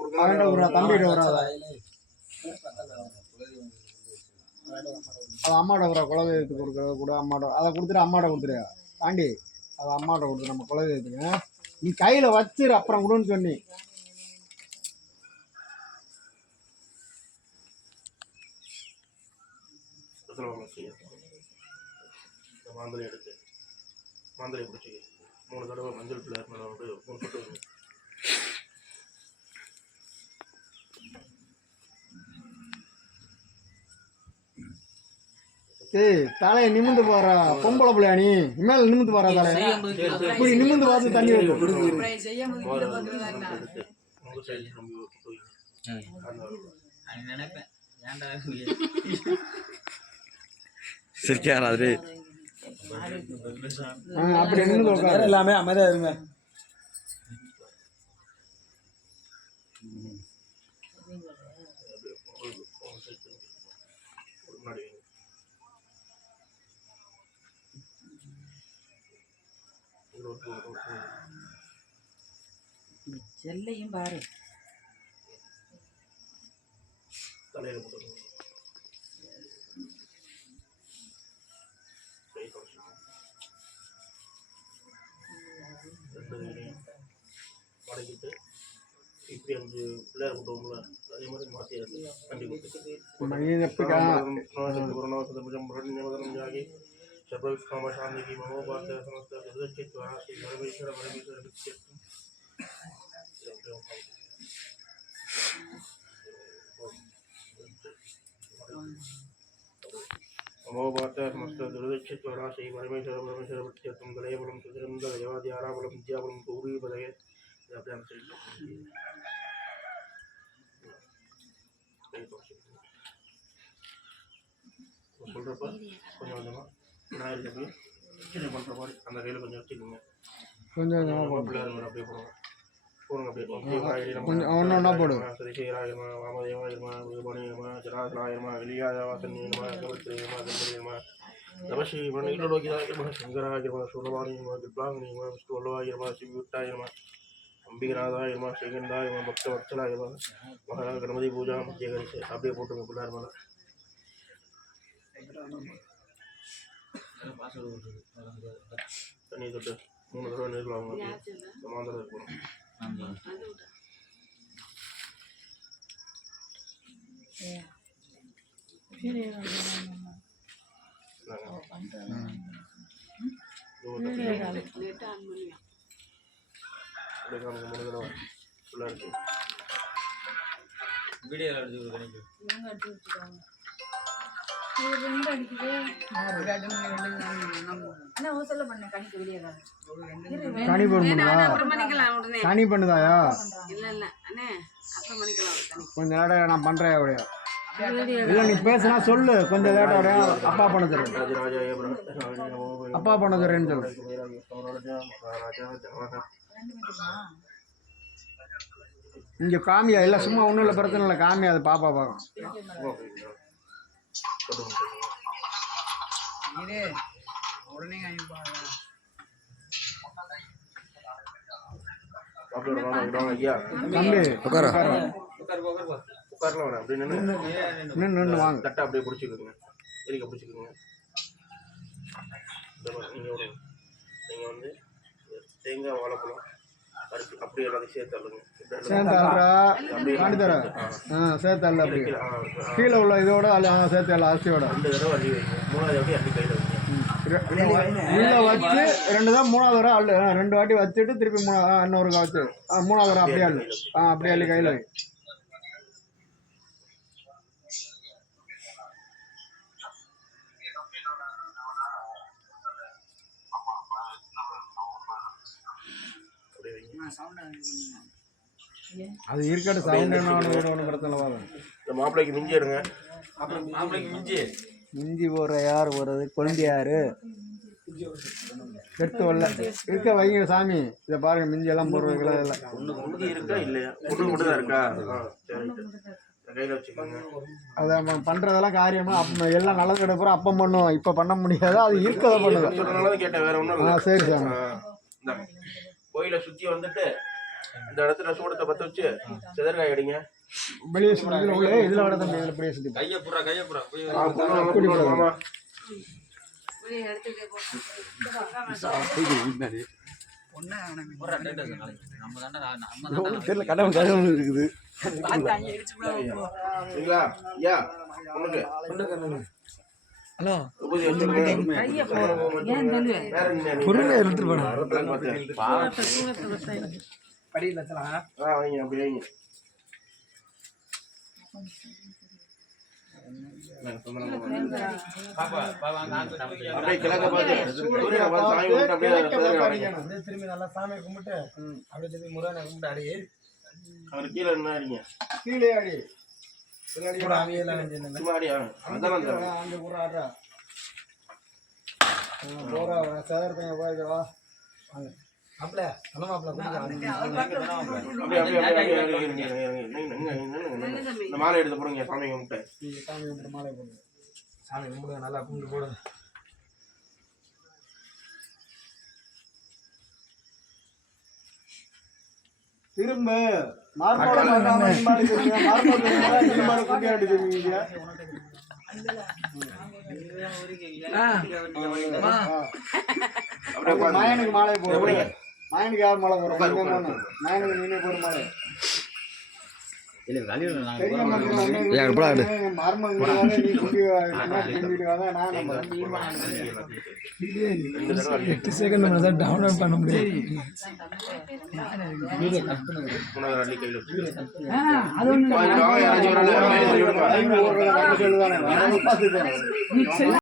கூட அவன்கிட்ட ஒரு தம்பிகிட்ட வராத. அது அம்மாட்ட ஒரு குலதெய்வத்துக்கு கொடுக்குறது கூட அம்மாட்ட அதை கொடுத்துட்டு அம்மாட்ட கொடுத்துரு. தாண்டி அதை அம்மாட்ட கொடுத்துரு நம்ம குலதெய்வத்துக்கு. நீ கையில் வச்சிரு அப்புறம் கொடுன்னு சொன்னி. மாந்தளி எடுத்து மாந்தளி பிடிச்சி மூணு தடவை மஞ்சள் பிள்ளை மேலே வந்து மூணு சொட்டு ஏய் தலையை நிமிந்து போற பொம்பளை பிள்ளையா நீ? இனிமேல் நிமிந்து போற தலையை. இப்படி நிமிந்து பார்த்து தண்ணி ஆ, அப்படி நிமிந்து உட்காரு. எல்லாமே அமைதியா இருங்க. எல்லையும் பாரு மடக்கிட்டு இப்படி அஞ்சு பிள்ளையார் கூட்டம்ல அதே மாதிரி மாற்றியாச்சு வண்டி கொடுத்து சர்வ விஸ்வமசாந்தி மமோபாத்த சமஸ்த சதுரச்சித்வாராசி சர்வேஸ்வர பரமேஸ்வர மஸ்தர் மஸ்தர் துரதட்சித்வரா ஸ்ரீ பரமேஸ்வர பரமேஸ்வர பிரத்யர்த்தம் தலயபலம் சுதிரந்த தயவாதி ஆராபலம் வித்யாபலம் கௌரி பதய சொல்கிறப்ப கொஞ்சம் கொஞ்சமாக விநாயகருக்கு சின்ன பண்ணுற மாதிரி அந்த வேலை கொஞ்சம் வச்சுக்கோங்க கொஞ்சம் பிள்ளையார் அப்படியே போடுங்க. ஒன்னொன்னா போடு வாமதேவாயிரமா விருபணியமா ஜனாதனாயிரமா வெளியாதவாசன்யமா கபத்திரியமா தந்திரியமா நவஸ்ரீமன் ஈரோக்கிதாயர்மா சங்கராயர்மா சூரவாணியர்மா துர்பாங்கனியர்மா விஷ்ணு வல்லவாயர்மா சிவியுட்டாயர்மா அம்பிகநாதாயிரமா ஸ்ரீகண்டாயர்மா பக்த வச்சலாயிரமா மகா கணபதி பூஜா மத்திய மத்தியகரிச்சு அப்படியே போட்டுங்க பிள்ளார் மேலே தண்ணி தொட்டு மூணு தடவை நேரில் அவங்க சமாந்தரம் இருக்கணும் Yeah. காமிங்க மூணு தடவை ஃபுல்லாக இருக்கு வீடியோ எடுத்து கணிக்கு என்ன ஊசல பண்ண கணிக்கு வெளியே வா. கனி பண்ணுதாயா? இல்ல இல்ல. அண்ணே அப்புறம் பண்ணிக்கலாம் தனி. கொஞ்ச நேரம் நான் பண்றேன் அப்படியே. இல்ல நீ பேசுனா சொல்லு. கொஞ்சம் லேட்டா அப்படியே அப்பா பண்ண தரேன். ராஜராஜாய பிரம்மராஜாய நமோ அப்பா பண்ண தரேன்னு சொல்லு. இங்க காமியா? இல்ல சும்மா ஒண்ணும் இல்ல பிரச்சனை இல்லை. காமியா அது பாப்பா பார்க்கும் உடனே தம்பி உட்கார. உட்காரலாம் வேணாம் அப்படி நின்று நின்று நின்று வாங்க. தட்டை அப்படியே பிடிச்சிக்கோங்க. எரிக்க பிடிச்சிக்கோங்க. இந்த மாதிரி நீங்கள் நீங்கள் வந்து தேங்காய் வாழைப்பழம் அப்படியே எல்லாத்தையும் ஆ. அப்படி. கீழே, உள்ள இதோட அல்ல ஆ, சேர்த்து அல்ல அரிசியோட ரெண்டு தடவை அள்ளி வைங்க. மூணாவது அப்படியே அள்ளி கையில் வைங்க. உள்ள வச்சு ரெண்டு தான் மூணாவது தடவை அள்ளு. ஆ, ரெண்டு வாட்டி வச்சுட்டு திருப்பி மூணா இன்னொரு வச்சு. மூணாவது தடவை அப்படியே அள்ளு. ஆ அப்படியே அள்ளி கையில் வை அது இருக்கட்டும் சவுண்ட் என்ன ஒன்று ஒன்று பிரச்சனை வரும் இந்த மாப்பிள்ளைக்கு மிஞ்சி எடுங்க அப்புறம் மாப்பிள்ளைக்கு மிஞ்சி. மிஞ்சி போடுற யார் போடுறது குழந்தை யாரு? எடுத்து வரல. இருக்க வைங்க சாமி. இதை பாருங்க மிஞ்சி எல்லாம் போடுறதுக்குலாம் இல்லை. ஒன்று இருக்கா இல்லையா? ஒன்று மட்டும் தான் இருக்கா? அதை நம்ம பண்றதெல்லாம் காரியமா அப்ப எல்லாம் நல்லது கிடப்புறம் அப்பம் பண்ணுவோம். இப்ப பண்ண முடியாது? அது இருக்கதை இல்லை. சரி சாமி. கோயிலை சுற்றி வந்துட்டு இந்த இடத்துல சூடத்தை பற்ற வச்சு செதற்காய் அடிங்க வெளியே சுத்தி இதுல விட தம்பி இதுல வெளியே சுத்தி. கையை புறா கையை புறா பொண்ணு வாங்க, மாமா போ. தெரியல கடவுள் கடவுள் இருக்குது. சரிங்களா? ஐயா பொண்ணுக்கு ஹலோ உபதி வச்சுருங்க கையை போ. ஏன் தள்ளுவ? வேற என்ன நீங்க? பொறுமையா எடுத்துட்டு. படியில் வைங்க வைங்க அப்படியே கிழக்க பார்த்து சூரியனை பார்த்து சாமி கும்பிட்டு அப்படியே. திரும்பி நல்லா சாமி கும்பிட்டு அப்படியே திரும்பி முருகனை கும்பிட்டு அடி அவர் கீழே என்ன அடிங்க கீழே அடி மாலை எடுத்து போடுங்க சாமி கும்பிட்டு சாமி கும்பிட்டு மாலை போடுங்க சாமி கும்பிடுங்க நல்லா கும்பிட்டு போடுங்க திரும்ப மாயனுக்கு மாலை எப்படிங்க? மாயனுக்கு யார் மாலை போடுறோம். மாயனுக்கு நீனே போடு மாலை வீடுவாங்க, நான் நம்ம. செகண்ட் தான் டவுன்லோட் பண்ண முடியாது. அது